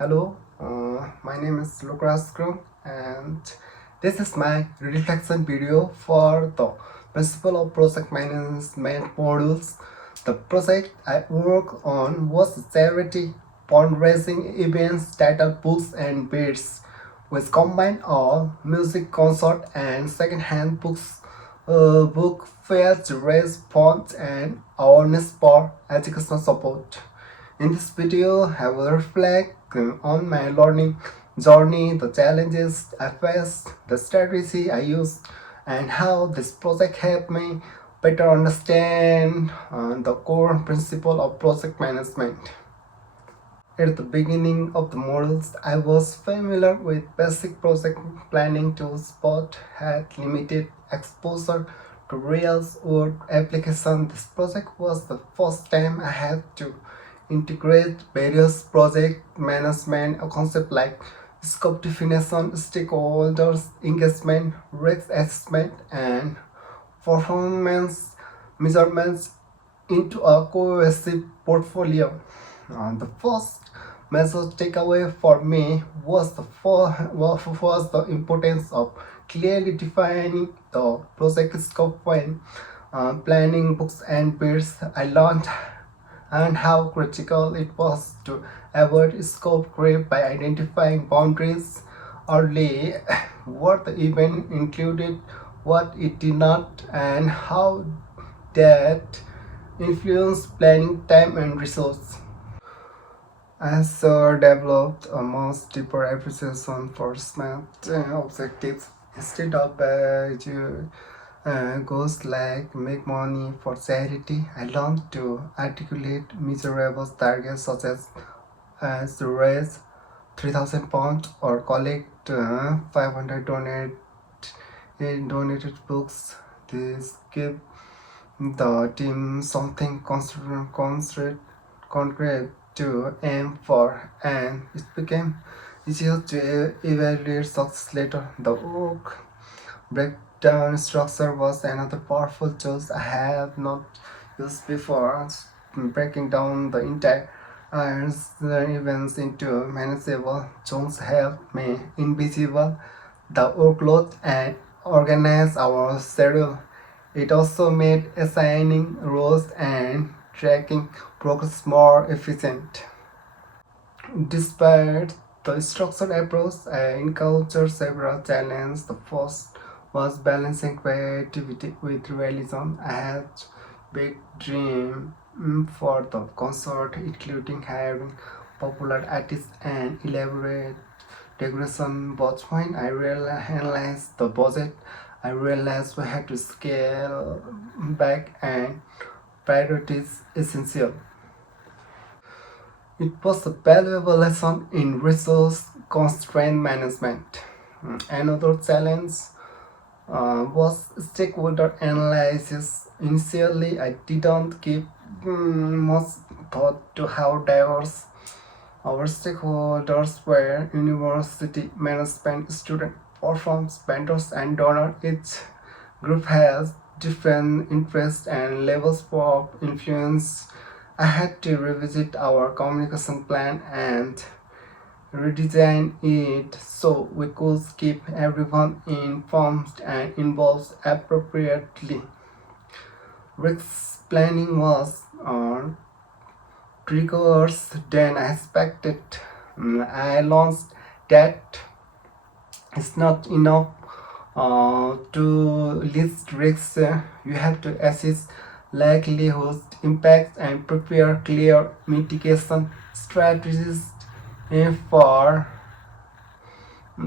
Hello, my name is Lucas Krum, and this is my reflection video for the principle of project management modules. The project I work on was a charity fundraising events titled Books and Beats, which combined a music concert and second-hand book fairs to raise funds and awareness for educational support. In this video, I will reflect on my learning journey, the challenges I faced, the strategy I used, and how this project helped me better understand the core principle of project management. At the beginning of the models, I was familiar with basic project planning tools but had limited exposure to real world application. This project was the first time I had to integrate various project management concepts like scope definition, stakeholders engagement, risk assessment, and performance measurements into a cohesive portfolio. The first major takeaway for me was the importance of clearly defining the project scope when planning books and bids. I learned and how critical it was to avoid scope creep by identifying boundaries early, what the event included, what it did not, and how that influenced planning time and resource. I also developed a much deeper appreciation for SMART objectives instead of goals like make money for charity. I learned to articulate measurable targets such as to raise 3,000 pounds or collect 500 donated books. This gave the team something concrete to aim for, and it became easier to evaluate success later. The work breakdown structure was another powerful tool I have not used before. Breaking down the entire events into manageable chunks helped me invisible the workload and organize our schedule. It also made assigning roles and tracking progress more efficient. Despite the structured approach, I encountered several challenges. The first was balancing creativity with realism. I had big dream for the concert, including hiring popular artists and elaborate decoration. But when I analyzed the budget, I realized we had to scale back and priorities essential. It was a valuable lesson in resource constraint management. Another challenge was stakeholder analysis. Initially, I didn't give much thought to how diverse our stakeholders were: university management, student, performance, vendors, and donor. Each group has different interests and levels of influence. I had to revisit our communication plan and redesign it so we could keep everyone informed and involved appropriately. Risk planning was triggers than I expected. I learned that it's not enough to list risks. You have to assess likelihoods, impacts, and prepare clear mitigation strategies. For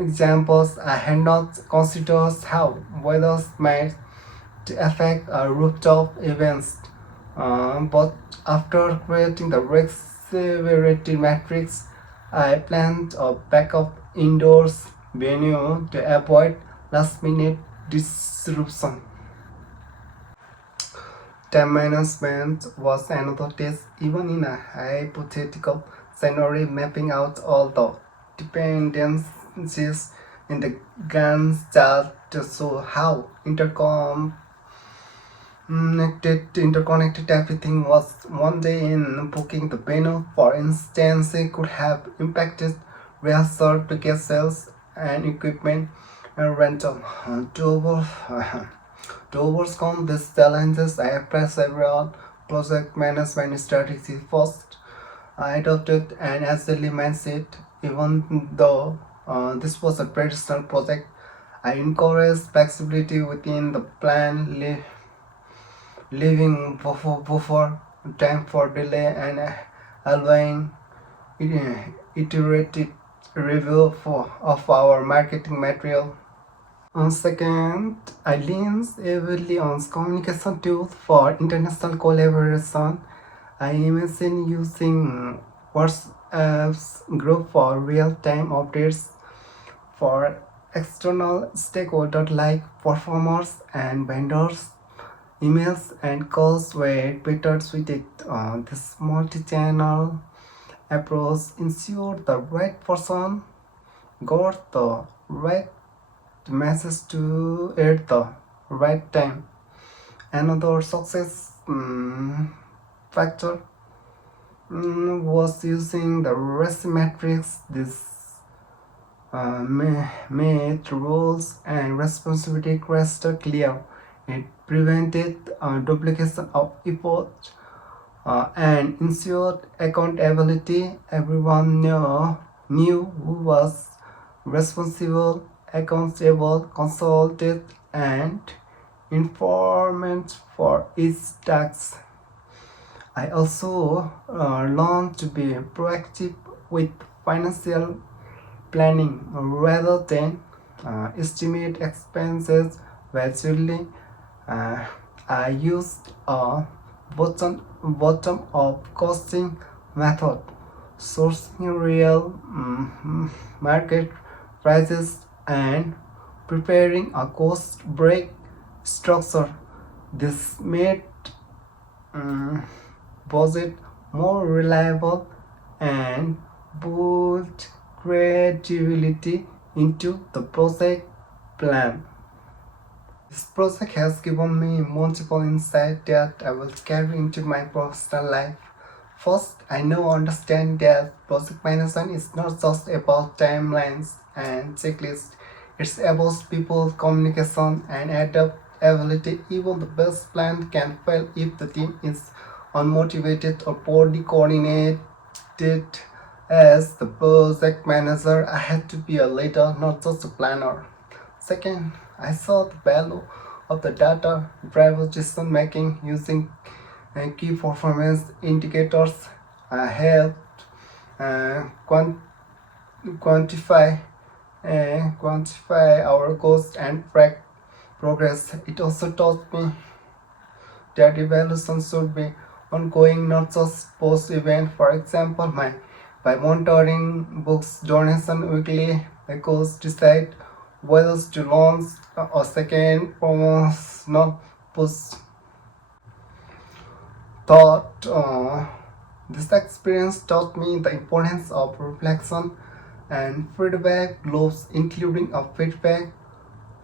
examples, I had not considered how weather might affect rooftop events. But after creating the risk severity matrix, I planned a backup indoors venue to avoid last minute disruption. Time management was another test, even in a hypothetical scenario, mapping out all the dependencies in the Gantt chart to show how interconnected everything was one day in booking the venue. For instance, it could have impacted rehearsal, ticket sales, and equipment rental. To overcome these challenges, I applied several project management strategies. First, I adopted an agile mindset, even though this was a traditional project. I encouraged flexibility within the plan, leaving buffer time for delay and allowing iterative review of our marketing material. On second, I lean heavily on communication tools for international collaboration. I imagine using WhatsApp's group for real-time updates for external stakeholders like performers and vendors. Emails and calls were better suited. This multi-channel approach ensured the right person got the right message to at the right time. Another success factor was using the RESI matrix. This made rules and responsibility crystal clear. It prevented duplication of effort and ensured accountability. Everyone knew who was responsible, accountable, consulted, and informant for each task. I also learned to be proactive with financial planning rather than estimate expenses visually. uh, I used a bottom up costing method, sourcing real market prices and preparing a cost break structure. This made um, budget more reliable and put creativity into the project plan. This project has given me multiple insights that I will carry into my personal life. First, I now understand that project management is not just about timelines and checklists. It's about people, communication, and adaptability. Even the best plan can fail if the team is unmotivated or poorly coordinated. As the project manager, I had to be a leader, not just a planner. Second, I saw the value of the data driven decision making using key performance indicators helped uh, quantify quantify our goals and track progress. It also taught me that evaluation should be ongoing, not just post event. For example, by monitoring books donation weekly, the coach decide whether to launch a second promotional push. Thought This experience taught me the importance of reflection and feedback loops, including a feedback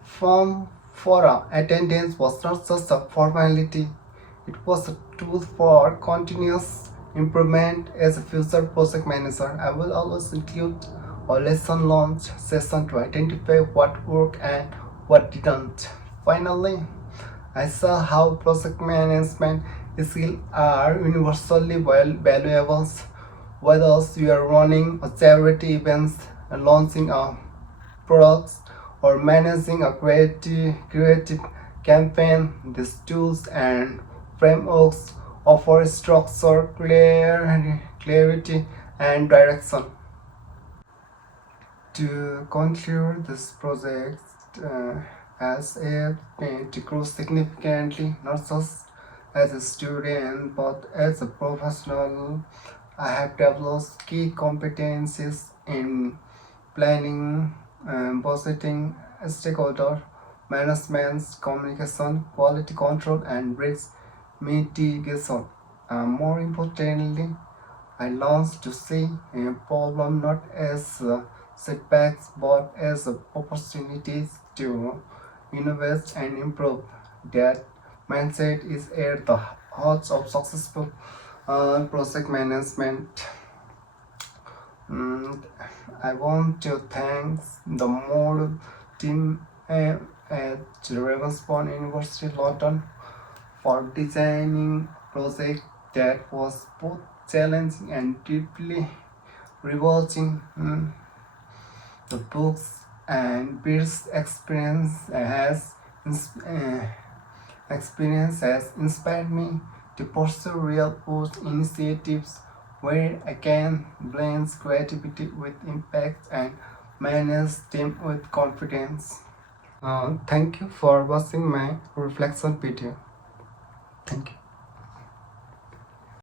form for attendance was not just a formality, it was a tool for continuous improvement. As a future project manager, I will always include a lesson launch session to identify what worked and what didn't. Finally, I saw how project management skills are universally valuable, whether you are running a charity event, launching a product, or managing a creative campaign. These tools and frameworks offer structure, clarity, and direction. To conclude, this project has helped me to grow significantly, not just as a student but as a professional. I have developed key competencies in planning, budgeting, stakeholder management, communication, quality control, and risk mitigation. More importantly, I learned to see a problem not as setbacks but as opportunities to innovate and improve. That mindset is at the heart of successful project management. Mm, I want to thank the model team at Ravensbourne University, London, for designing a project that was both challenging and deeply rewarding. The books and Beer's experience has inspired me to pursue real world initiatives where I can blend creativity with impact and manage them with confidence. Thank you for watching my reflection video. Thank you.